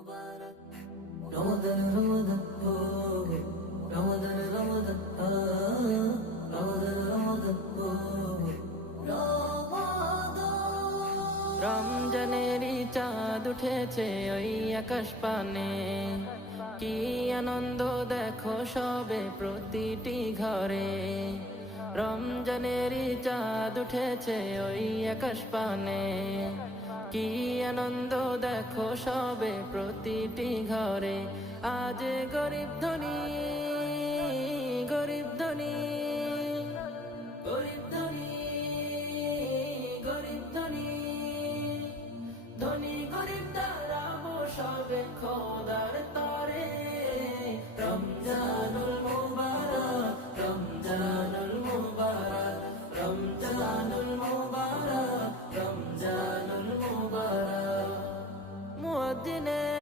মুবারক রমাদান রমাদান হো রমাদান রমাদান রমাদান রমাদান হো রমজানেরই চাঁদ উঠেছে ওই আকাশ পানে, কি আনন্দ দেখো সবে প্রতিটি ঘরে। রমজানেরই চাঁদ উঠেছে ওই আকাশ পানে, কি আনন্দ দেখো সবে প্রতিটি ঘরে। আজ গরিব ধনী, গরিব ধনী, গরিব ধনী, গরিব ধনী, ধনী গরিব দাঁড়াবো সবে খোদার তরে। রমজানুল